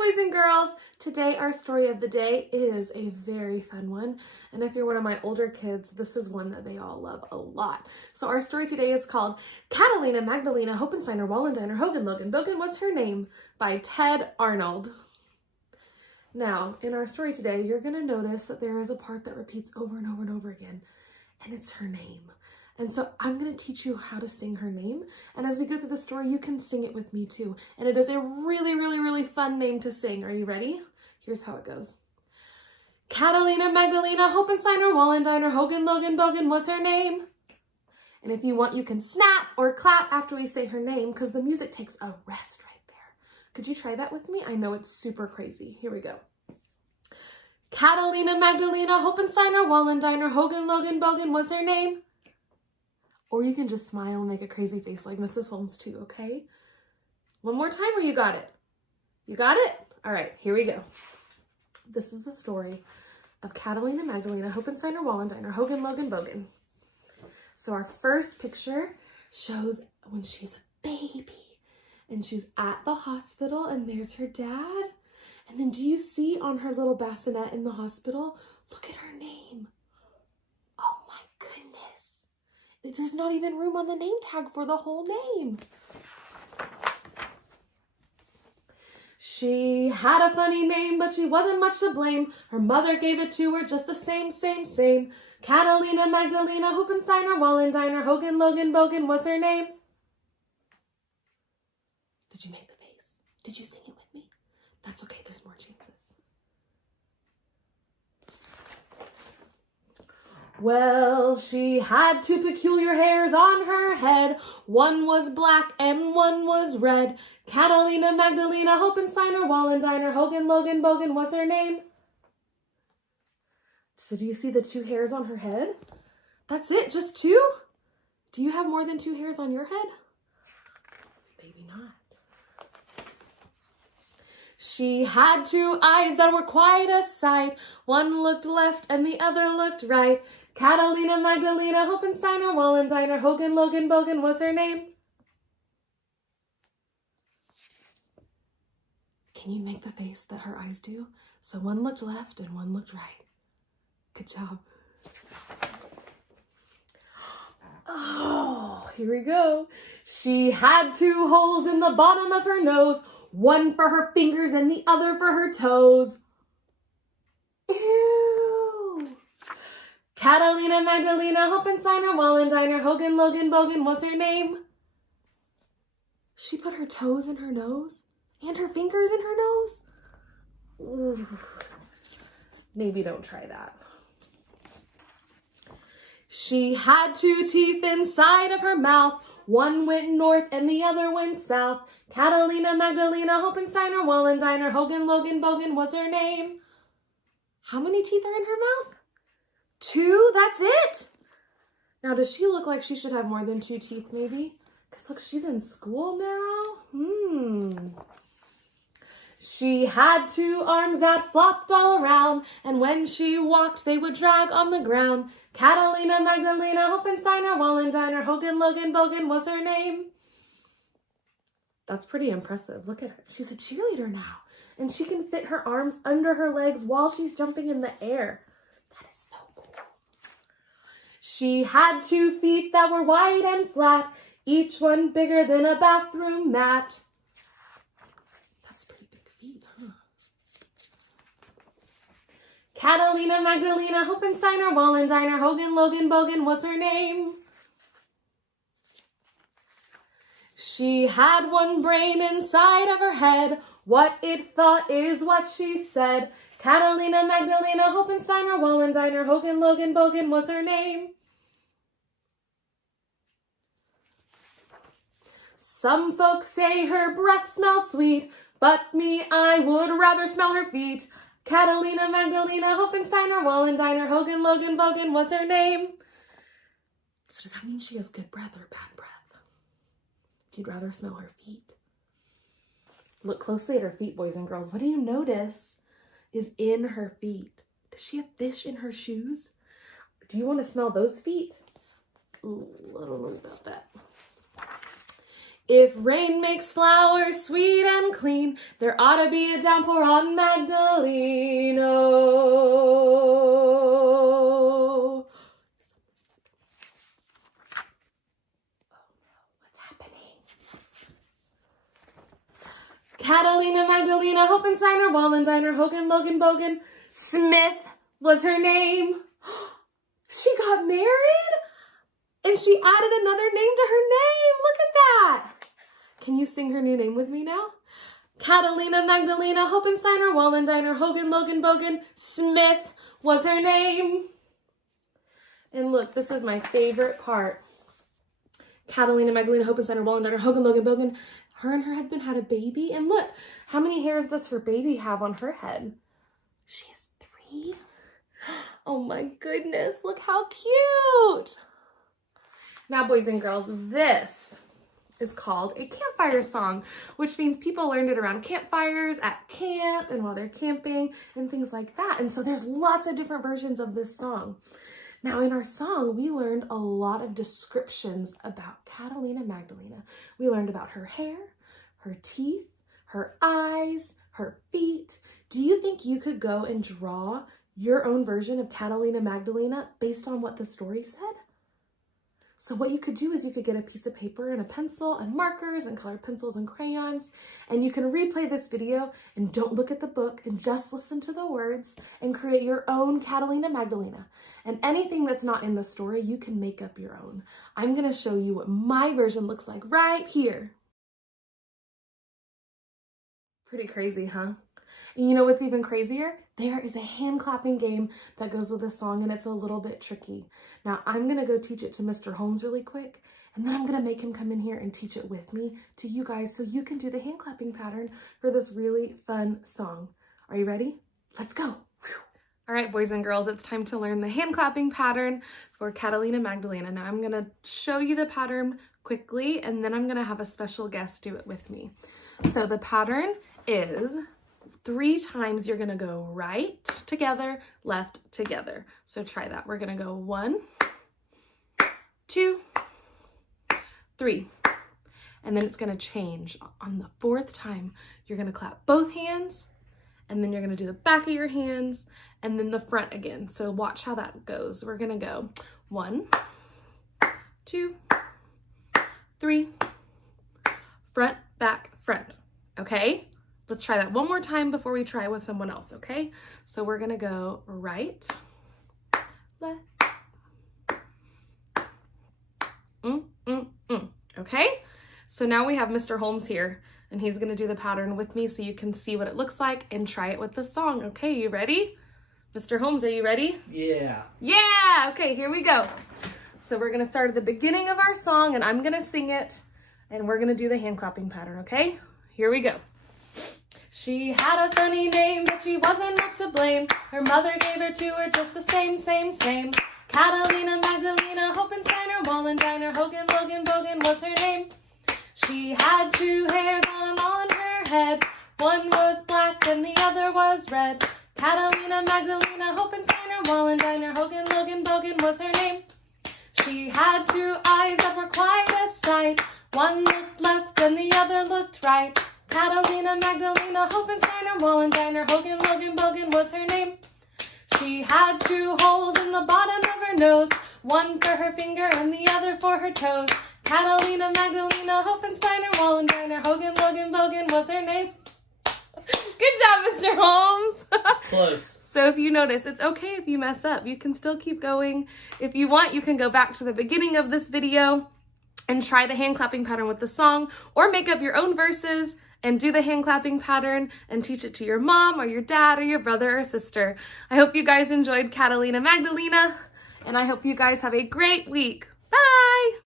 Hi boys and girls! Today our story of the day is a very fun one, and if you're one of my older kids, this is one that they all love a lot. So our story today is called Catalina, Magdalena, Hoopensteiner, Wallendiner, Hogan, Logan, Bogan was her name by Ted Arnold. Now, in our story today, you're going to notice that there is a part that repeats over and over and over again, and it's her name. And so I'm going to teach you how to sing her name. And as we go through the story, you can sing it with me too. And it is a really, really, really fun name to sing. Are you ready? Here's how it goes. Catalina, Magdalena, Hoopensteiner, Wallendiner, Hogan, Logan, Bogan was her name. And if you want, you can snap or clap after we say her name because the music takes a rest right there. Could you try that with me? I know it's super crazy. Here we go. Catalina, Magdalena, Hoopensteiner, Wallendiner, Hogan, Logan, Bogan was her name. Or you can just smile and make a crazy face like Mrs. Holmes too, okay? One more time or you got it? You got it? All right, here we go. This is the story of Catalina, Magdalena, Hoopensteiner, Wallendiner, Hogan, Logan, Bogan. So our first picture shows when she's a baby and she's at the hospital and there's her dad. And then do you see on her little bassinet in the hospital, look at her name. Oh my goodness. There's not even room on the name tag for the whole name. She had a funny name, but she wasn't much to blame. Her mother gave it to her just the same. Catalina, Magdalena, Hoopensteiner, Wallendiner, Hogan, Logan, Bogan was her name. Did you make the face? Did you sing it with me? That's okay, there's more chances. Well, she had two peculiar hairs on her head. One was black and one was red. Catalina, Magdalena, Hoopensteiner, Wallendiner, Hogan, Logan, Bogan was her name. So do you see the two hairs on her head? That's it, just two? Do you have more than two hairs on your head? Maybe not. She had two eyes that were quite a sight. One looked left and the other looked right. Catalina, Magdalena, Hoopensteiner, Wallendiner, Hogan, Logan, Bogan was her name. Can you make the face that her eyes do? So one looked left and one looked right. Good job. Oh, here we go. She had two holes in the bottom of her nose, one for her fingers and the other for her toes. Ew. Catalina, Magdalena, Hoopensteiner, Wallendiner, Hogan, Logan, Bogan was her name. She put her toes in her nose and her fingers in her nose. Ooh. Maybe don't try that. She had two teeth inside of her mouth. One went north and the other went south. Catalina, Magdalena, Hoopensteiner, Wallendiner, Hogan, Logan, Bogan was her name. How many teeth are in her mouth? Two? That's it? Now, does she look like she should have more than two teeth, maybe? Because look, she's in school now. She had two arms that flopped all around, and when she walked, they would drag on the ground. Catalina, Magdalena, Hoopensteiner, Wallendiner, Hogan, Logan, Bogan was her name. That's pretty impressive. Look at her. She's a cheerleader now, and she can fit her arms under her legs while she's jumping in the air. That is so cool. She had 2 feet that were wide and flat, each one bigger than a bathroom mat. That's pretty big feet, huh? Catalina, Magdalena, Hoopensteiner, Wallendiner, Hogan, Logan, Bogan was her name. She had one brain inside of her head. What it thought is what she said. Catalina, Magdalena, Hoopensteiner, Wallendiner, Hogan, Logan, Bogan was her name. Some folks say her breath smells sweet, but me, I would rather smell her feet. Catalina, Magdalena, Hoopensteiner, Wallendiner, Hogan, Logan, Bogan was her name. So does that mean she has good breath or bad breath? If you'd rather smell her feet. Look closely at her feet, boys and girls. What do you notice is in her feet? Does she have fish in her shoes? Do you want to smell those feet? Ooh, I don't know about that. If rain makes flowers sweet and clean, there ought to be a downpour on Magdalena. Oh no, what's happening? Catalina, Magdalena, Hoopensteiner, Wallendiner, Hogan, Logan, Bogan, Smith was her name. She got married and she added another name to her name. Look at that. Can you sing her new name with me now? Catalina, Magdalena, Hoopensteiner, Wallendiner, Hogan, Logan, Bogan, Smith was her name. And look, this is my favorite part. Catalina, Magdalena, Hoopensteiner, Wallendiner, Hogan, Logan, Bogan. Her and her husband had a baby. And look, how many hairs does her baby have on her head? She has 3. Oh my goodness, look how cute. Now, boys and girls, this is called a campfire song, which means people learned it around campfires at camp and while they're camping and things like that. And so there's lots of different versions of this song. Now, in our song, we learned a lot of descriptions about Catalina Magdalena. We learned about her hair, her teeth, her eyes, her feet. Do you think you could go and draw your own version of Catalina Magdalena based on what the story said? So what you could do is you could get a piece of paper and a pencil and markers and colored pencils and crayons, and you can replay this video and don't look at the book and just listen to the words and create your own Catalina Magdalena. And anything that's not in the story, you can make up your own. I'm gonna show you what my version looks like right here. Pretty crazy, huh? And you know what's even crazier? There is a hand clapping game that goes with this song, and it's a little bit tricky. Now, I'm going to go teach it to Mr. Holmes really quick, and then I'm going to make him come in here and teach it with me to you guys so you can do the hand clapping pattern for this really fun song. Are you ready? Let's go. Whew. All right, boys and girls, it's time to learn the hand clapping pattern for Catalina Magdalena. Now, I'm going to show you the pattern quickly, and then I'm going to have a special guest do it with me. So the pattern is 3 times you're gonna go right together, left together. So try that. We're gonna go 1, 2, 3. And then it's gonna change. On the 4th time, you're gonna clap both hands, and then you're gonna do the back of your hands, and then the front again. So watch how that goes. We're gonna go 1, 2, 3, front, back, front. Okay? Let's try that one more time before we try with someone else, okay? So we're gonna go right, left, okay? So now we have Mr. Holmes here, and he's gonna do the pattern with me so you can see what it looks like and try it with the song, okay? You ready? Mr. Holmes, are you ready? Yeah. Yeah, okay, here we go. So we're gonna start at the beginning of our song, and I'm gonna sing it, and we're gonna do the hand clapping pattern, okay? Here we go. She had a funny name, but she wasn't much to blame. Her mother gave her to her just the same. Catalina, Magdalena, Hoopensteiner, Wallendiner, Hogan, Logan, Bogan was her name. She had 2 hairs on her head. One was black and the other was red. Catalina, Magdalena, Hoopensteiner, Wallendiner, Hogan, Logan, Bogan was her name. She had 2 eyes that were quite a sight. One looked left and the other looked right. Catalina, Magdalena, Hoopensteiner, Wallendiner, Hogan, Logan, Bogan was her name. She had 2 holes in the bottom of her nose, one for her finger and the other for her toes. Catalina, Magdalena, Hoopensteiner, Wallendiner, Hogan, Logan, Bogan was her name. Good job, Mr. Holmes. It's close. So if you notice, it's okay if you mess up. You can still keep going. If you want, you can go back to the beginning of this video and try the hand clapping pattern with the song, or make up your own verses and do the hand clapping pattern and teach it to your mom or your dad or your brother or sister. I hope you guys enjoyed Catalina Magdalena, and I hope you guys have a great week. Bye!